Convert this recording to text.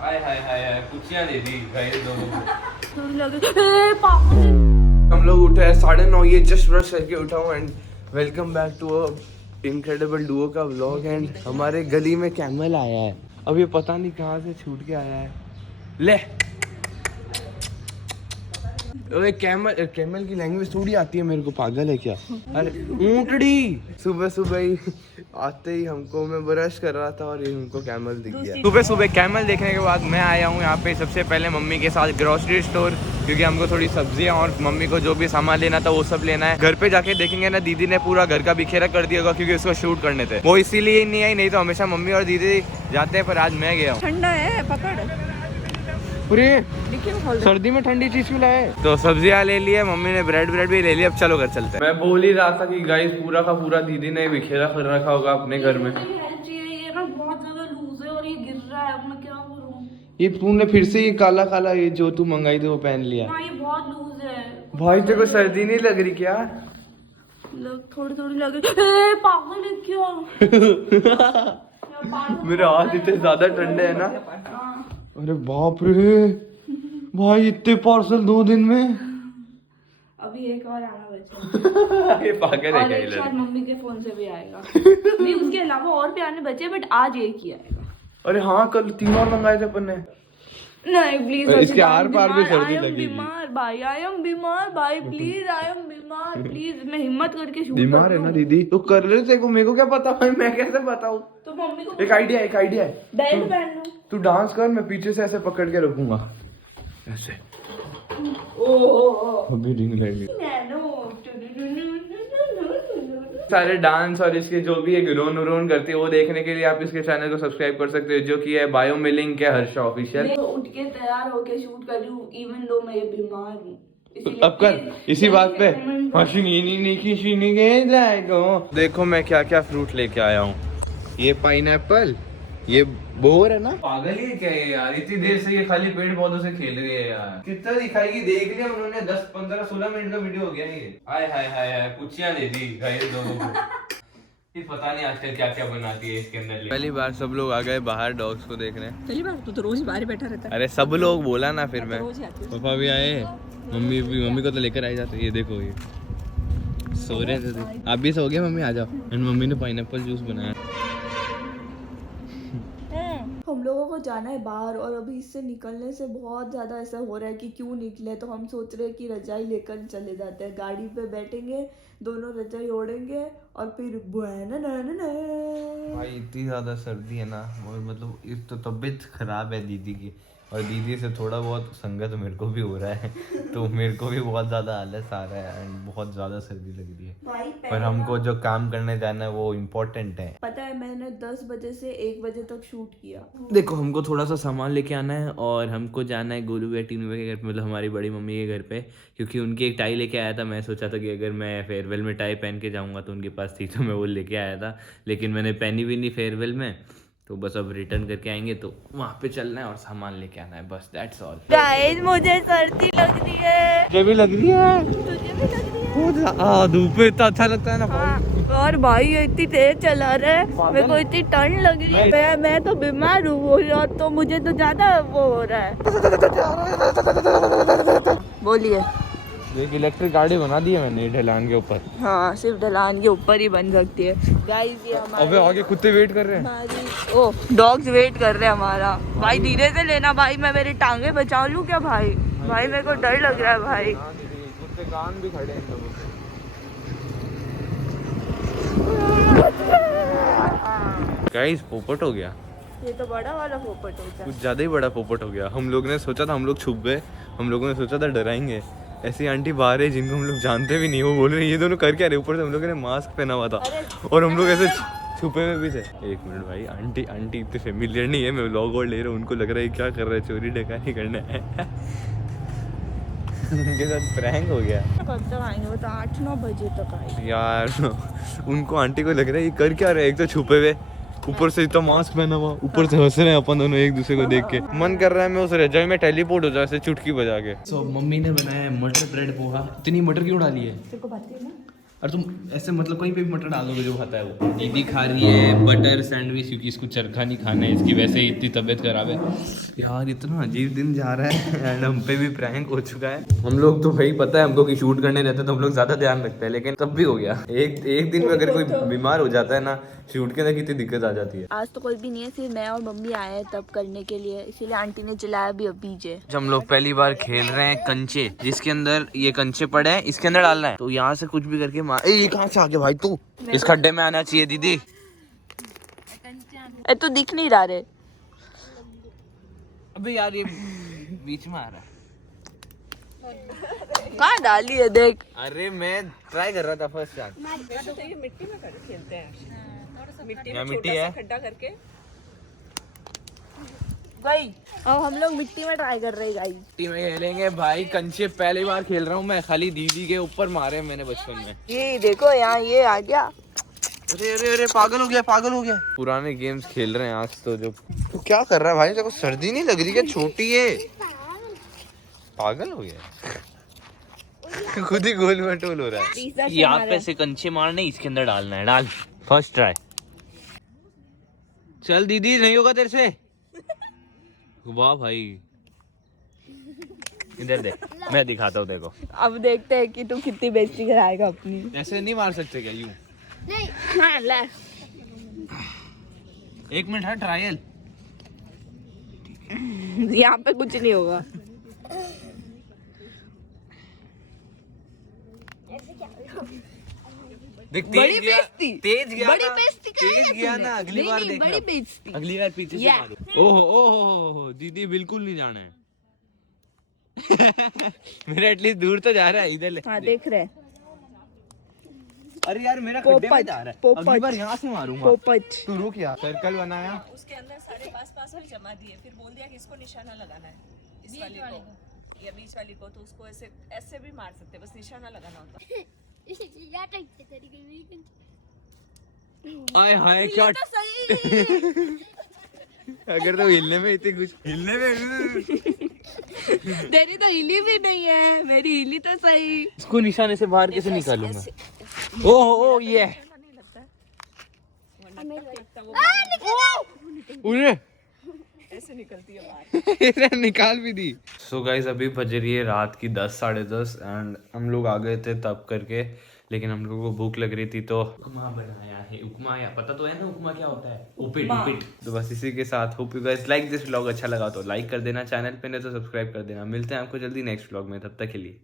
हाय हाय हाय हाय कुर्सियां दे दी गाइस लोगों को। हम लोग उठे हैं 9:30, ये जस्ट ब्रश करके उठा हूँ and welcome back to a incredible duo का व्लॉग। एंड हमारे गली में कैमल आया है, अब ये पता नहीं कहाँ से छूट के आया है। ले ओए कैमल की लैंग्वेज थोड़ी आती है मेरे को, पागल है क्या? अरे ऊंटड़ी। सुबह सुबह ही आते ही हमको, मैं ब्रश कर रहा था और ये हमको कैमल दिख गया। सुबह सुबह कैमल देखने के बाद मैं आया हूँ यहाँ पे सबसे पहले मम्मी के साथ ग्रोसरी स्टोर, क्योंकि हमको थोड़ी सब्जियाँ और मम्मी को जो भी सामान लेना था वो सब लेना है। घर पे जाके देखेंगे ना, दीदी ने पूरा घर का बिखेरा कर दिया होगा क्योंकि उसको शूट करने थे। वो इसीलिए नहीं आई, नहीं तो हमेशा मम्मी और दीदी जाते हैं, पर आज मैं गया हूँ। ठंडा है, पकड़। अरे सर्दी में ठंडी चीज क्यों लाए? तो सब्जियां ले लिया मम्मी ने, ब्रेड भी ले लिया। अब चलो घर चलते हैं। मैं बोल ही रहा था कि गाइस पूरा का पूरा दीदी ने बिखेरा कर रखा होगा अपने घर में। ये ना बहुत ज्यादा लूज है और ये गिर रहा है, अब मैं क्या करूं? ये तूने फिर से ये काला काला ये जो तू मंगाई थी वो पहन लिया? हाँ, ये बहुत लूज है भाई तेरे को सर्दी नहीं लग रही क्या? थोड़ी थोड़ी लग रही। पागल है क्या? मेरे हाथ इतने ज्यादा ठंडे है ना। अरे बाप रे भाई, इतने पार्सल 2 दिन में। अभी एक और आना बचा। ये पागल है क्या? और शायद मम्मी के फोन से भी आएगा। नहीं, उसके अलावा और भी आने बचे, बट आज एक ही आएगा। अरे हाँ, कल 3 और मंगाए थे अपन ने। नहीं प्लीज, इसके आर पार भी सर्दी लगेगी। बीमार भाई, आई एम बीमार भाई, प्लीज आई एम बीमार प्लीज। मैं हिम्मत करके शूट बीमार है ना दीदी तो कर ले। तेरे को मेरे को क्या पता भाई, मैं कैसे बताऊं? तो मम्मी को एक आइडिया है। बेल्ट पहन लो। तू डांस कर, मैं पीछे से ऐसे पकड़ के रखूंगा ऐसे। अभी रिंग लाइट सारे डांस और इसके जो भी एक रोन करती है वो देखने के लिए आप इसके चैनल को सब्सक्राइब कर सकते हो, जो कि है बायो में लिंक है हर्षा ऑफिशियल। मैं उठ के तैयार होके शूट कर रही हूँ, इवन दो मैं बीमार हूँ। अब कर इसी बात पे। देखो मैं क्या क्या फ्रूट लेके आया हूँ। ये पाइनएप्पल, ये बोर है ना। पागल ही क्या है यार, इतनी देर से ये खाली पेड़ पौधों से खेल रही है यार। कितना दिखाएगी, देख लिया उन्होंने। 10 15 16 मिनट का वीडियो हो गया ये। हाय हाय हाय हाय कुर्सियां दे दी गाइस लोगों को। ये पता नहीं आजकल क्या क्या बनाती है इसके अंदर। पहली बार सब लोग आ गए बाहर डॉग्स को देखने। पहली बार? तू तो रोज बाहर बैठा रहता है। अरे सब लोग बोला ना, फिर मैं पापा भी आए, मम्मी को तो लेकर आई जाते। ये देखो ये सो रहे थे। आप भी सो गए? मम्मी आ जाओ। एंड मम्मी ने पाइनएप्पल जूस बनाया। हम लोगों को जाना है बाहर और अभी इससे निकलने से बहुत ज़्यादा ऐसा हो रहा है कि क्यों निकले। तो हम सोच रहे हैं कि रजाई लेकर चले जाते हैं, गाड़ी पे बैठेंगे, दोनों रजाई ओढ़ेंगे और फिर भाई इतनी ज़्यादा सर्दी है ना, मतलब इस तो तबीयत खराब है दीदी की, और दीदी से थोड़ा बहुत संगत मेरे को भी हो रहा है। तो मेरे को भी बहुत ज़्यादा आलस आ रहा है एंड बहुत ज़्यादा सर्दी लग रही है। पर हमको जो काम करने जाना है वो इम्पोर्टेंट है। पता है, मैंने 10 बजे से 1 बजे तक शूट किया। देखो हमको थोड़ा सा सामान लेके आना है और हमको जाना है गोलू या टीनू के घर पे, मतलब हमारी बड़ी मम्मी के घर पे, क्योंकि उनकी एक टाई लेके आया था। मैं सोचा था कि अगर मैं फेयरवेल में टाई पहन के जाऊंगा तो उनके पास थी तो मैं वो लेके आया था, लेकिन मैंने पहनी भी नहीं फेयरवेल में। तो बस अब रिटर्न करके आएंगे तो वहाँ पे चलना है और सामान लेके आना है, बस दैट्स ऑल। गाइस मुझे सर्दी लग रही है। मुझे भी लग रही है। तुझे भी लग रही है? धूप में इतना अच्छा लगता है ना। हाँ। और भाई ये इतनी तेज चला रहा है, मेरे को इतनी ठंड लग रही है। मैं तो बीमार हूँ तो मुझे तो ज्यादा वो हो रहा है। बोलिए। एक इलेक्ट्रिक गाड़ी बना दी है मैंने ढलान के ऊपर। हाँ, सिर्फ ढलान के ऊपर ही बन सकती है। गाइस ये हमारे अबे आगे कुत्ते वेट कर रहे हैं। ओ डॉग्स वेट कर रहे हैं हमारा। भाई धीरे से लेना भाई, मैं मेरी टांगे बचा लूं क्या भाई? भाई मेरे को डर लग रहा है भाई। कुत्ते कान भी खड़े हैं लोगों के। गाइस पोपट हो गया। ये तो बड़ा वाला पोपट होता है। कुछ ज्यादा ही बड़ा पोपट हो गया। हम लोग ने सोचा था, हम लोग छुप गए, हम लोगों ने सोचा था डराएंगे। ऐसी आंटी बाहर है जिनको हम लोग जानते भी नहीं, वो बोल रहे ये दोनों कर क्या रहे। ऊपर से हम लोगों ने मास्क पहना हुआ था और हम लोग ऐसे छुपे में भी थे। एक मिनट भाई, आंटी इतने फेमिलियर नहीं है। मैं व्लॉग और ले रहा हूँ, उनको लग रहा है क्या कर रहा है, चोरी डकानी करना है। उनके साथ प्रैंक हो गया। कब तक आएंगे? वो तो 8-9 बजे तक आएंगे यार। उनको आंटी को लग रहा है ये कर क्या रहे, एक तो छुपे हुए, ऊपर से इतना मास्क पहना हुआ, ऊपर से हंस रहे हैं अपन दोनों एक दूसरे को देख के। मन कर रहा है मैं उस रजाई में टेलीपोर्ट हो जाए ऐसे चुटकी बजा के। मम्मी ने बनाया है मटर ब्रेड पोहा। इतनी मटर क्यों डाली है? तेरे को बात है ना, और तुम ऐसे मतलब कहीं पे भी मटर डाल दोगे जो खाता है वो। दीदी खा रही है बटर सैंडविच क्योंकि इसको चरखा नहीं खाना है, इसकी वैसे ही इतनी तबीयत खराब है यार। इतना अजीब दिन जा रहा है एंड हम पे भी प्रैंक हो चुका है। हम लोग तो भाई पता है हमको कि शूट करने रहते हैं तो हम लोग ज्यादा ध्यान रखते हैं, लेकिन तब भी हो गया। एक दिन में अगर कोई बीमार हो जाता है ना शूट के अंदर कितनी दिक्कत आ जाती है। आज तो कोई भी नहीं है, सिर्फ मैं और मम्मी आए हैं तब करने के लिए, इसीलिए आंटी ने जलाया भी अभी जे। हम लोग पहली बार खेल रहे हैं कंचे, जिसके अंदर ये कंचे पड़े हैं, इसके अंदर डालना है। तो यहाँ से कुछ भी करके ये कहाँ से आ गया भाई? तू इस खड्डे में आना चाहिए दीदी। तो दिख नहीं रहा रे। अबे यार ये बीच में आ रहा है। कहाँ डाली है देख। अरे मैं ट्राई कर रहा था फर्स्ट चांस। मिट्टी में खेलते हैं, मिट्टी यहाँ में मिट्टी छोटा है। सा खड्डा करके गई। अब हम लोग मिट्टी में ट्राई कर रहे हैं गाइस। मिट्टी में खेलेंगे भाई कंचे, पहली बार खेल रहा हूँ मैं। खाली दीदी के ऊपर मारे मैंने बचपन में। ये देखो यहाँ ये आ गया। अरे अरे अरे पागल हो गया, पागल हो गया। पुराने गेम्स खेल रहे हैं आज तो। जो तू क्या कर रहा है भाई? तेरे को सर्दी नहीं लग रही क्या? छोटी है, पागल हो गया। खुद ही गोल मटोल हो रहा है। यहाँ पे से कंचे मारने, इसके अंदर डालना है। डाल फर्स्ट ट्राई। चल दीदी नहीं होगा तेरे से। वाह भाई, इधर देख मैं दिखाता हूँ देखो। अब देखते हैं कि तू कितनी बेइज्जती कराएगा अपनी। ऐसे नहीं मार सकते क्या? यूं नहीं। हाँ ले। 1 मिनट है ट्रायल। यहाँ पे कुछ नहीं होगा। देख बड़ी तेज गया, बेइज्जती। तेज गया बड़ी ना, बेइज्जती तेज गया ना। अगली बार देखना, बड़ी बेइज्जती। अगली बार पीछे से Yeah. मारो। ओहो ओहो दीदी बिल्कुल नहीं जाना है। मेरा एटलीस्ट दूर तो जा रहा है। इधर ले। हाँ देख रहे हैं। अरे यार मेरा खड्डे में पोपट, जा रहा है। पोपट। अगली बार यहाँ से मारूंगा। पोपट। तू रुक यार। सर्कल बनाया। उसके अंदर सारे पास वाले जमा दिए, फिर बोल दिया कि इसको निशाना लगाना है, इस वाली को या बीच वाली को। तो उसको ऐसे ऐसे भी मार सकते, बस निशाना लगाना होता है। आय हाय क्या अगर तो हिलने में इतनी कुछ हिलने में तेरी तो हिली भी नहीं है, मेरी हिली तो सही। इसको निशाने से बाहर कैसे निकालूंगा? ओह ये ऐसे निकलती है बाहर। निकाल भी दी। सो गाइस अभी बज रही है रात की 10 साढ़े 10 एंड हम लोग आ गए थे तब करके, लेकिन हम लोगों को भूख लग रही थी तो उपमा बनाया है। उपमा या पता तो है ना उपमा क्या होता है? उपीट उपीट। तो बस इसी के साथ hope you guys like this vlog. अच्छा लगा तो लाइक कर देना, चैनल पे नहीं तो सब्सक्राइब कर देना। मिलते हैं आपको जल्दी नेक्स्ट व्लॉग में, तब तक के लिए।